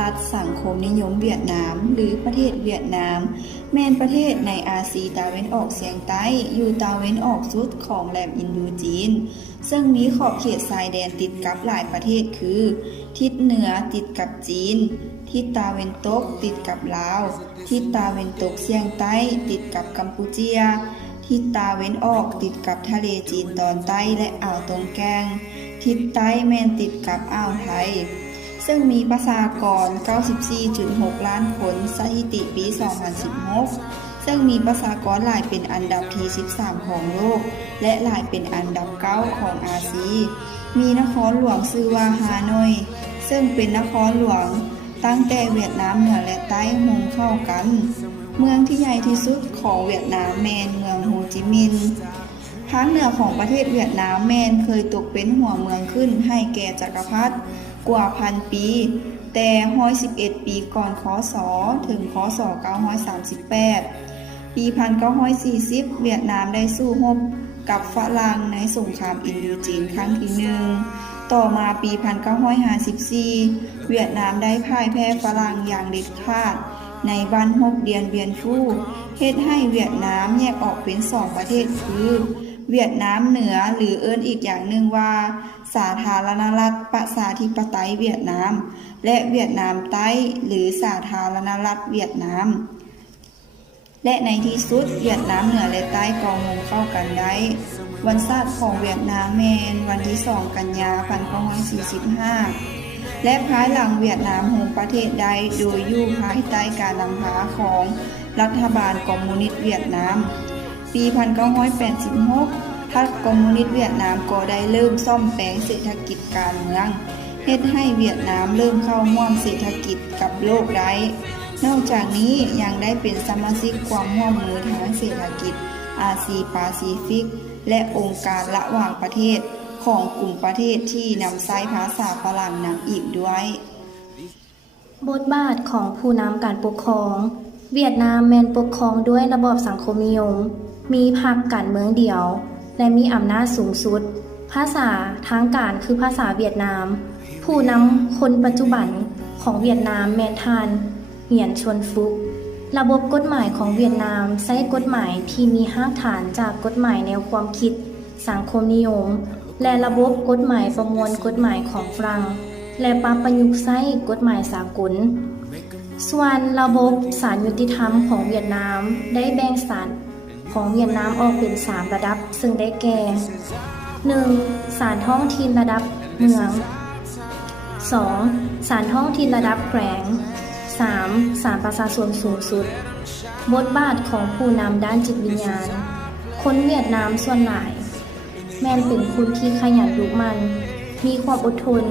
รัฐสังคมนิยมเวียดนามหรือประเทศเวียดนามแม่นประเทศในอาซีตะวันออกเฉียงใต้อยู่ตะวันออกสุดของแหลมอินโดจีนซึ่งมีขอบเขตชายแดนติดกับหลายประเทศคือทิศเหนือติดกับจีนทิศตะวันตกติดกับลาวทิศตะวันตกเฉียงใต้ติดกับกัมพูเชียทิศตะวันออกติดกับทะเลจีนตอนใต้และอ่าวตงแกงทิศใต้แม่นติดกับอ่าวไทยซึ่งมีประชากร 94.6 ล้านคนสถิติปี 2016 ซึ่งมีประชากรหลายเป็นอันดับที่ 13 ของโลกและหลายเป็นอันดับ 9 ของอาเซียนมีนครหลวงชื่อว่าฮานอยซึ่งเป็นนครหลวงตั้งแต่เวียดนามเหนือและใต้โฮงเข้ากันเมืองที่ใหญ่ที่สุดของเวียดนามแม่นเมืองโฮจิมินห์ภาคเหนือของประเทศเวียดนามแม่นเคยตกเป็นหัวเมืองขึ้นให้แก่จักรพรรดิกว่าพันปีแต่111ปีก่อนคศถึงคศ938ปี1940เวียดนามได้สู้รบกับฝรั่งในสงครามอินโดจีนครั้งที่1ต่อมาปี1954เวียดนามได้พ่ายแพ้ฝรั่งอย่างเด็ดขาดในบ้านฮกเดียนเบียนฟู่เฮ็ดให้เวียดนามแยกออกเป็น2ประเทศคือเวียดนามเหนือหรือเอิ้นอีกอย่างหนึ่งว่าสาธารณรัฐประชาธิปไตยเวียดนามและเวียดนามใต้หรือสาธารณรัฐเวียดนามและในที่สุดเวียดนามเหนือและใต้ก็งเข้ากันได้วันชาติของเวียดนามแม่นวันที่2กันยายน1945และภายหลังเวียดนามโฮงประเทศใดโดยอยู่ภายใต้การนำพาของรัฐบาลคอมมิวนิสต์เวียดนามปี1986พรรคคอมมิวนิสต์เวียดนามก็ได้เริ่มซ่อมแปลงเศรษฐกิจการเมืองเฮ็ดให้เวียดนามเริ่มเข้าร่วมเศรษฐกิจกับโลกได้นอกจากนี้ยังได้เป็นสมาชิกความร่วมมือทางเศรษฐกิจอาซีแปซิฟิกและองค์การระหว่างประเทศของกลุ่มประเทศที่นำใช้ภาษาฝรั่งนำอีกด้วยบทบาทของผู้นำการปกครองเวียดนามแม่นปกครองด้วยระบอบสังคมนิยมมีพรรคการเมืองเดียวและมีอำนาจสูงสุดภาษาทางการคือภาษาเวียดนามผู้นำคนปัจจุบันของเวียดนามแม่นท่านเหงียนชวนฟุกระบบกฎหมายของเวียดนามใช้กฎหมายที่มีรากฐานจากกฎหมายแนวความคิดสังคมนิยมและระบบกฎหมายประมวลกฎหมายของฝรั่งและปรับประยุกต์ใช้กฎหมายสากลส่วนระบบศาลยุติธรรมของเวียดนามได้แบ่งศาลของเวียดนามออกเป็น3ระดับซึ่งได้แก่ 1. ศาลท้องถิ่นระดับเมือง 2. ศาลท้องถิ่นระดับแขวง 3. ศาลประชาชนสูงสุดบทบาทของผู้นำด้านจิตวิญญาณคนเวียดนามส่วนหลายแม่นเป็นคนที่ขยันลุกมันมีความอดทน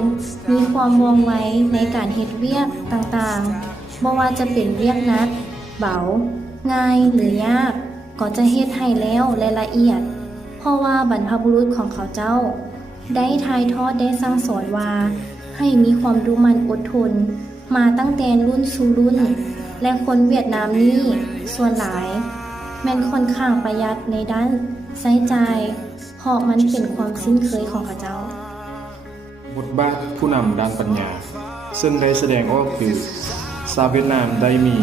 มีความว่องไวในการเฮ็ดเวียกต่างๆบ่ว่าจะเป็นเวียกหนักเบาง่ายหรือยากก็จะเฮ็ดให้แล้วและละเอียดเพราะว่าบรรพบุรุษของเขาเจ้าได้ถ่ายทอดได้สั่งสอนว่าให้มีความมุ่งมั่นอดทนมาตั้งแต่รุ่นสู่รุ่นและคนเวียดนามนี้ส่วนหลายแม่นค่อนข้างประหยัดในด้านใช้จ่ายเพราะมันเป็นความคุ้นเคยของเขาเจ้าบทบาทผู้นำด้านปัญญาซึ่งได้แสดงออกคือชาวเวียดนามได้มี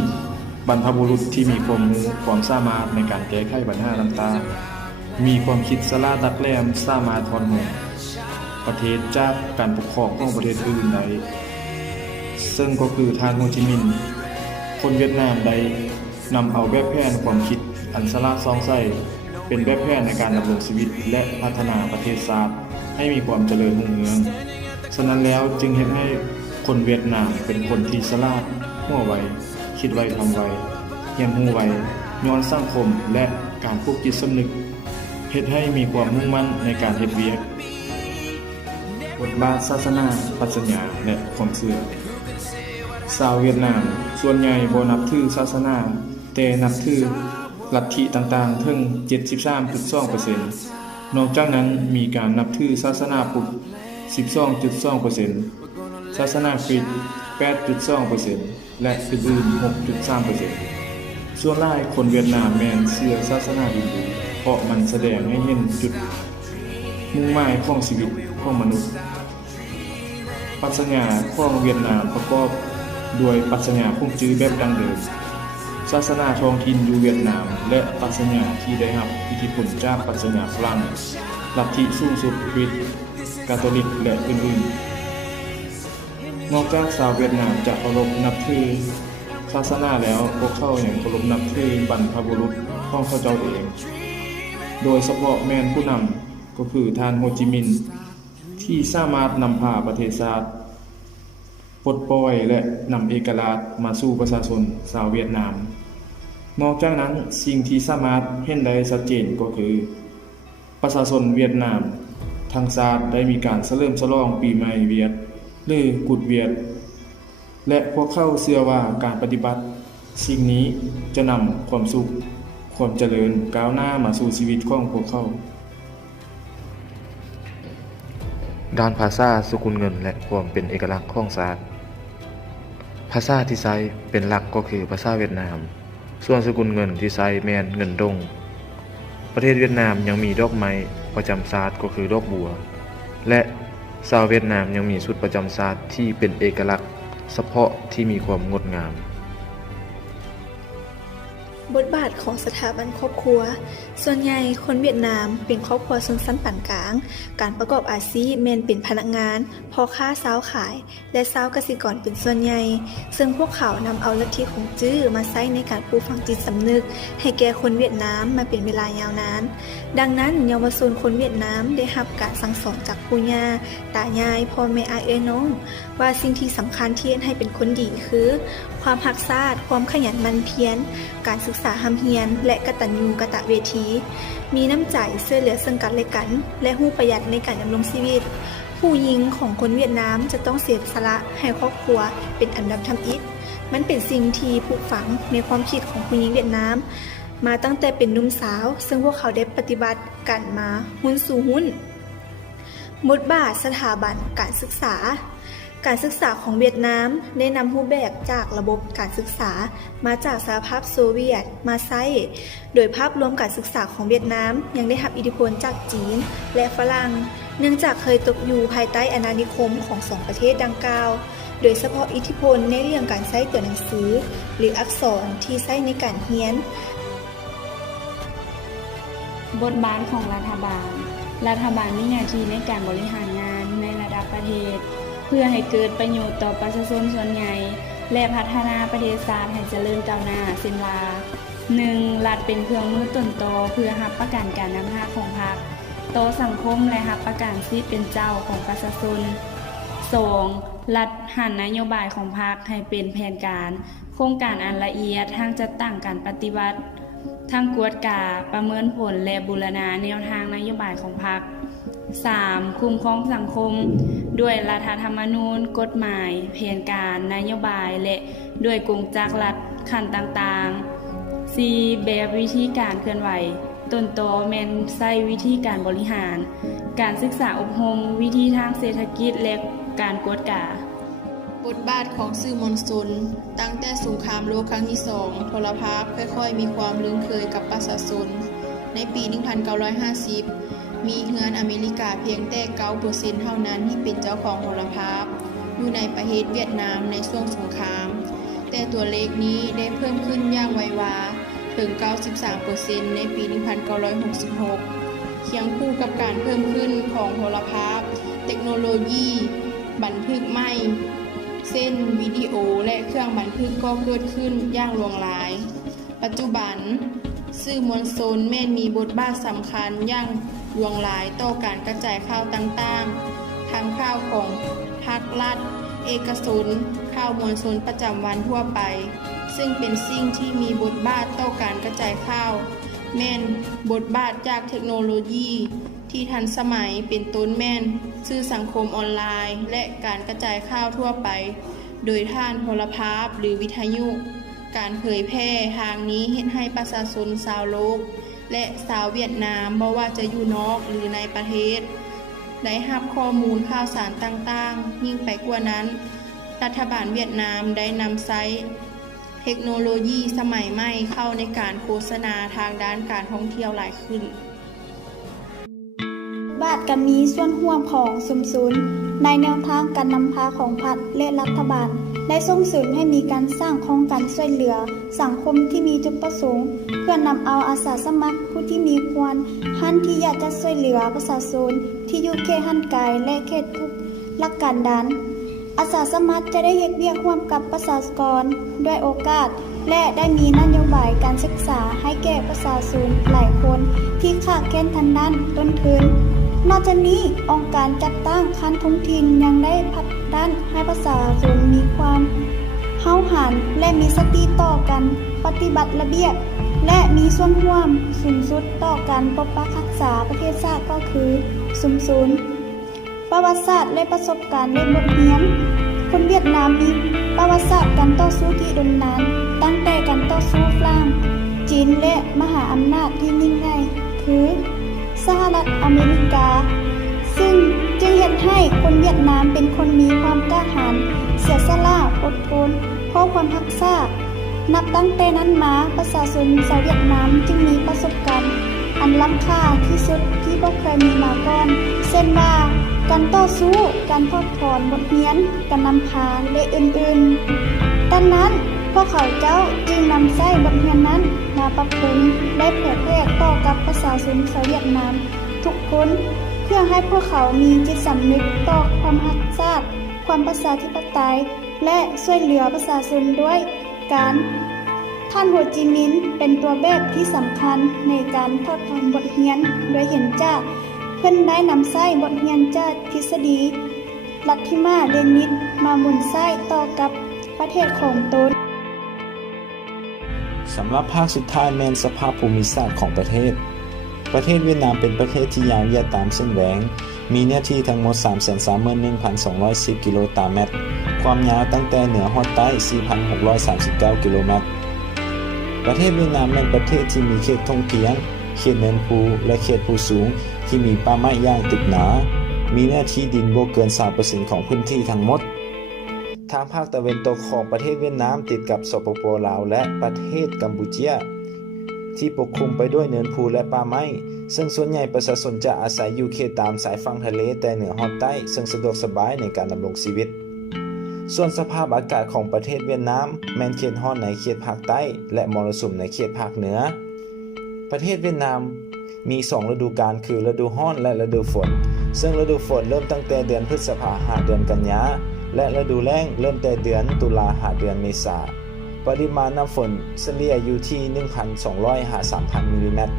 บรรพบุรุษที่มีความรู้ความสามารถในการแก้ไขปัญหาต่างๆมีความคิดฉลาดตักแหลมสามารถถอนหัวประเทศจากการปกครองของประเทศอื่นได้ซึ่งก็คือท่านโฮจิมินห์คนเวียดนามได้นำเอาแบบแผนความคิดอันฉลาดซ่องไส้เป็นแบบแผนในการดำรงชีวิตและพัฒนาประเทศชาติให้มีความเจริญรุ่งเรืองฉะนั้นแล้วจึงเฮ็ดให้คนเวียดนามเป็นคนที่ฉลาดหัวไวคิดไวทำไวเรียนรู้ไวย้อนสังคมและการปลูกจิตสำนึกเฮ็ดให้มีความมุ่งมั่นในการเฮ็ดเวียกบทบาทศาสนาปรัชญาและความเชื่อชาวเวียดนามส่วนใหญ่บ่นับถือศาสนาแต่นับถือลัทธิต่างๆถึง 73.2% นอกจากนั้นมีการนับถือศาสนาพุทธ 12.2% ศาสนาคริสต์ 8.2% และอื่นๆ 6.3% ส่วนหลายคนเวียดนามแม่นเชื่อศาสนาฮินดูเพราะมันแสดงให้เห็นจุดมุ่งหมายของชีวิตของมนุษย์ปรัชญาของเวียดนามประกอบ โดยปรัชญาคงจื้อแบบดั้งเดิมศาสนาท้องถิ่นอยู่เวียดนามและปรัชญาที่ได้รับอิทธิพลจากปรัชญาฝรั่งลัทธิสูงสุดคริสต์คาทอลิกและอื่นๆนอกจากชาวเวียดนามจะเคารพนับถือศาสนาแล้วพวกเขายังเคารพนับถือบรรพบุรุษของเขาเจ้าเองโดยเฉพาะแม่นผู้นำก็คือท่านโฮจิมินห์ที่สามารถนำพาประเทศชาติปลดปล่อยและนำเอกราชมาสู่ประชาชนชาวเวียดนามนอกจากนั้นสิ่งที่สามารถเห็นได้ชัดเจนก็คือประชาชนเวียดนามทั้งชาติได้มีการเฉลิมฉลองปีใหม่เวียดหรือกุดเวียดและพวกเขาเชื่อว่าการปฏิบัติสิ่งนี้จะนำความสุขความเจริญก้าวหน้ามาสู่ชีวิตของพวกเขาด้านภาษาสกุลเงินและความเป็นเอกลักษณ์ของชาติภาษาที่ใช้เป็นหลักก็คือภาษาเวียดนามส่วนสกุลเงินที่ใช้แม่นเงินดงประเทศเวียดนามยังมีดอกไม้ประจำชาติก็คือดอกบัวและชาวเวียดนามยังมีชุดประจำชาติที่เป็นเอกลักษณ์เฉพาะที่มีความงดงามบทบาทของสถาบันครอบครัวส่วนใหญ่คนเวียดนามเป็นครอบครัวชนชั้นปานกลางการประกอบอาชีพแม่นเป็นพนักงานพ่อค้าซ้าวขายและซ้าวเกษตรกรเป็นส่วนใหญ่ซึ่งพวกเขานำเอาลัทธิของจื้อมาใช้ในการปลูกฝังจิตสำนึกให้แก่คนเวียดนามมาเป็นเวลายาวนานดังนั้นเยาวชนคนเวียดนามได้รับการสั่งสอนจากปู่ย่าตายายพ่อแม่อาเอ้ยน้องว่าสิ่งที่สำคัญที่ให้เป็นคนดีคือความรักชาติความขยันหมั่นเพียรการศึกษาหำเฮียนและกตัญญูกตเวทีมีน้ำใจช่วยเหลือซึ่งกันและกันและรู้ประหยัดในการดำรงชีวิตผู้หญิงของคนเวียดนามจะต้องเสียสละให้ครอบครัวเป็นอันดับทำอิฐมันเป็นสิ่งที่ปลูกฝังในความคิดของผู้หญิงเวียดนามมาตั้งแต่เป็นหนุ่มสาวซึ่งพวกเขาได้ปฏิบัติกันมาหุ้นสู่หุ้นบทบาทสถาบันการศึกษาของเวียดนามได้นำรูปแบบจากระบบการศึกษามาจากสหภาพโซเวียตมาใช้โดยภาพรวมการศึกษาของเวียดนามยังได้รับอิทธิพลจากจีนและฝรั่งเนื่องจากเคยตกอยู่ภายใต้อาณานิคมของสองประเทศดังกล่าวโดยเฉพาะอิทธิพลในเรื่องการใช้ตัวหนังสือหรืออักษรที่ใช้ในการเรียนบทบาทของรัฐบาลมีหน้าที่ในการบริหารงานในระดับประเทศเพื่อให้เกิดประโยชน์ต่อประชาชนส่วนใหญ่และพัฒนาประเทศชาติให้เจริญก้าวหน้าเช่นว่า 1. รัฐเป็นเครื่องมือต้นตอเพื่อรับประกันการนำหน้าของพรรคต่อสังคมและรับประกันสิทธิเป็นเจ้าของประชาชน 2. รัฐหันนโยบายของพรรคให้เป็นแผนการโครงการอันละเอียดทั้งจัดตั้งการปฏิบัติทั้งกวดกาประเมินผลและบูรณาแนวทางนโยบายของพรรค 3. คุ้มครองสังคมด้วยรัฐธรรมนูญกฎหมายแผนการนโยบายและด้วยกงจักรรัฐขั้นต่างๆ 4. แบบวิธีการเคลื่อนไหวต้นตอแม่นใช้วิธีการบริหารการศึกษาอบรมวิธีทางเศรษฐกิจและการกวดกาบทบาทของสื่อมวลชนตั้งแต่สงครามโลกครั้งที่2โทรภาพค่อยๆมีความลึงเคยกับประชาชนในปี 1950 มีเฮือนอเมริกาเพียงแต่ 9% เท่านั้นที่เป็นเจ้าของโทรภาพอยู่ในประเทศเวียดนามในช่วงสงครามแต่ตัวเลขนี้ได้เพิ่มขึ้นอย่างไววาถึง 93% ในปี 1966 เคียงคู่กับการเพิ่มขึ้นของโทรภาพเทคโนโลยีบันทึกใหม่เส้นวิดีโอและเครื่องบันทึกก็เกิดขึ้นอย่างหลวงหลายปัจจุบันสื่อมวลชนแม้นมีบทบาทสำคัญอย่างหลวงหลายต่อการกระจายข่าวต่างๆทั้งข่าวของภาครัฐเอกชนข่าวมวลชนประจำวันทั่วไปซึ่งเป็นสิ่งที่มีบทบาทต่อการกระจายข่าวแม่นบทบาทจากเทคโนโลยีที่ทันสมัยเป็นต้นแม่นสื่อสังคมออนไลน์และการกระจายข่าวทั่วไปโดยท่านโทรภาพหรือวิทยุการเผยแพร่ทางนี้เฮ็ดให้ประชาชนชาวโลกและชาวเวียดนามบ่ว่าจะอยู่นอกหรือในประเทศได้รับข้อมูลข่าวสารต่างๆยิ่งไปกว่านั้นรัฐบาลเวียดนามได้นำใช้เทคโนโลยีสมัยใหม่เข้าในการโฆษณาทางด้านการท่องเที่ยวหลายขึ้นบ าสก็มีส่วนร่วมของชุมชนในแนวทางการนำพาของพรรคและรัฐบาลได้ส่งเสริมให้มีการสร้างโครงการช่วยเหลือสังคมที่มีจุดประสงค์เพื่อนำเอาอาสาสมัครผู้ที่มีความหันที่อยากจะช่วยเหลือประชาชนที่อยู่เขตหันไกลและเขตทุกหลักการด้านอาสาสมัครจะได้เฮ็ดเวียกร่วมกับประชากรด้วยโอกาสและได้มีนโยบายการศึกษาให้แก่ประชาชนหลายคนที่ขาดแคลนทางด้านต้นทุนนอกจากนี้องค์การจัดตั้งคันท้องถิ่นยังได้ผลักดันให้ประชาชนมีความเฮาหันและมีสติต่อกันปฏิบัติระเบียบและมีส่วนร่วมสูงสุดต่อการปกปักรักษาประเทศชาติก็คือชุมชนประวัติศาสตร์และประสบการณ์และบทเรียนคนเวียดนามมีประวัติศาสตร์การต่อสู้ที่ยาวนานตั้งแต่การต่อสู้ฝรั่งจีนและมหาอำนาจที่ยิ่งใหญ่คือสหรัฐอเมริกาซึ่งจึงเฮ็ดให้คนเวียดนามเป็นคนมีความกล้าหาญเสียสละอดทนเพราะความรักษานับตั้งแต่นั้นมาประชาชนชาวเวียดนามจึงมีประสบการณ์อันล้ำค่าที่สุดที่บ่เคยมีมาก่อนเช่นว่าการต่อสู้การทอดถอนบทเรียนการนำพาและอื่นๆดังนั้นพวกเขาเจ้าจึงนำใช้บทเรียนนั้นมาปรับปรุงและเผยแพร่ต่อกับประชาชนชาวเวียดนามทุกคนเพื่อให้พวกเขามีจิตสำนึกต่อความรักชาติความประชาธิปไตยและช่วยเหลือประชาชนด้วยการท่านโฮจิมินห์เป็นตัวแบบที่สำคัญในการทอดถอนบทเรียนโดยเห็นจากเพิ่นได้นำใช้บทเรียนจากทฤษฎีลัทธิมาเลนินมาหมุนใช้ต่อกับประเทศของตน สำหรับภาคสุดท้ายแม่นสภาพภูมิศาสตร์ของประเทศเวียดนามเป็นประเทศที่ยาวเหยียดตามเส้นแหวงมีเนื้อที่ทั้งหมด 331,210 กิโลเมตรความยาวตั้งแต่เหนือฮอดใต้ 4,639 กิโลเมตรประเทศเวียดนามเป็นประเทศที่มีเขตทงเถียงเขตเนินภูและเขตภูสูงที่มีป่าไม้อย่างตึกหนามีเนื้อที่ดินบ่เกิน 3% ของพื้นที่ทั้งหมดทางภาคตะวันตกของประเทศเวียดนามติดกับสปป.ลาวและประเทศกัมพูเชียที่ปกคลุมไปด้วยเนินภูและป่าไม้ซึ่งส่วนใหญ่ประชาชนจะอาศัยอยู่เขตตามสายฝั่งทะเลแต่เหนือฮอดใต้ซึ่งสะดวกสบายในการดำรงชีวิตส่วนสภาพอากาศของประเทศเวียดนามแม้นเขตร้อนในเขตภาคใต้และมรสุมในเขตภาคเหนือประเทศเวียดนามมี2ฤดูกาลคือฤดูร้อนและฤดูฝนซึ่งฤดูฝนเริ่มตั้งแต่เดือนพฤษภาคมหาเดือนกันยาและฤดูแล้งเริ่มแต่เดือนตุลาหาเดือนเมษาปริมาณน้ำฝนเฉลี่ยอยู่ที่ 1,200 หา 3,000 มิลลิเมตร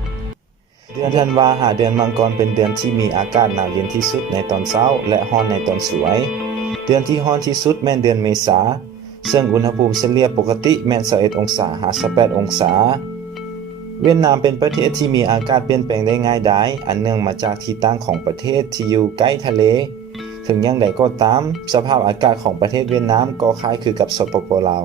เดือนธันวาหาเดือนมังกรเป็นเดือนที่มีอากาศหนาวเย็นที่สุดในตอนเช้าและร้อนในตอนสวยเดือนที่ร้อนที่สุดแม่นเดือนเมษาซึ่งอุณหภูมิเฉลี่ยปกติแม่น21 องศาหา 18 องศาเวียดนามเป็นประเทศที่มีอากาศเปลี่ยนแปลงได้ง่ายดายอันเนื่องมาจากที่ตั้งของประเทศที่อยู่ใกล้ทะเลถึงอย่างใดก็ตามสภาพอากาศของประเทศเวียดนามก็คล้ายคือกับสปป.ลาว